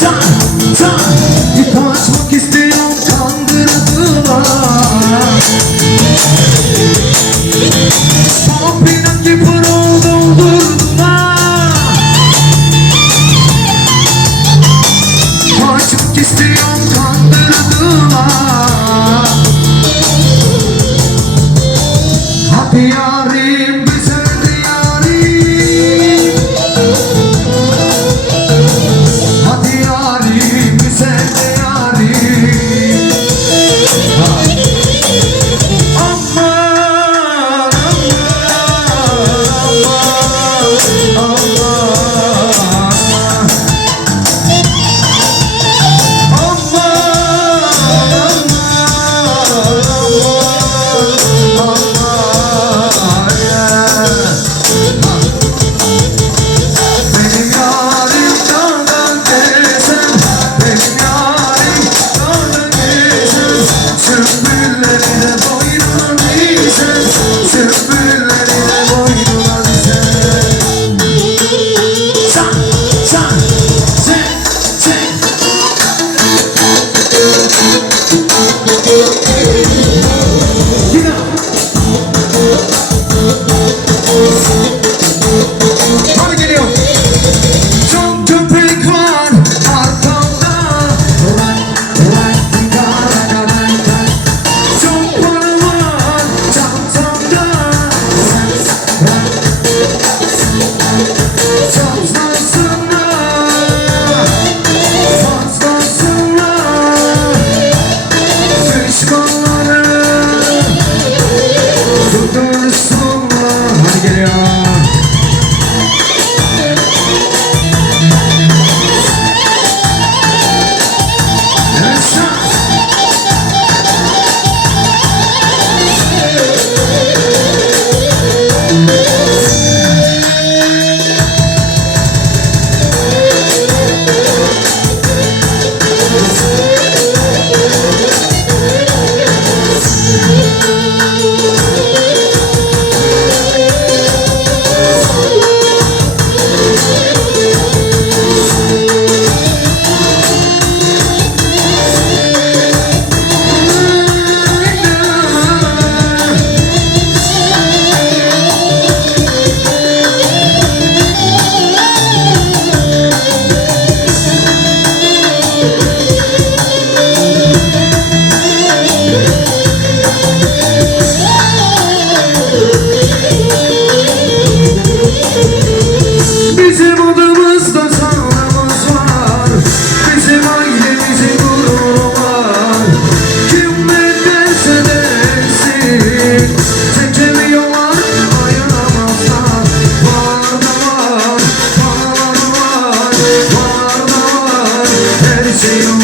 Can, can İp açmak istiyorum kandırdılar Papinan gibi pırıl doldurdular Açmak istiyorum kandırdılar Hadi yarim Tüm günleri 안녕하세요. ser um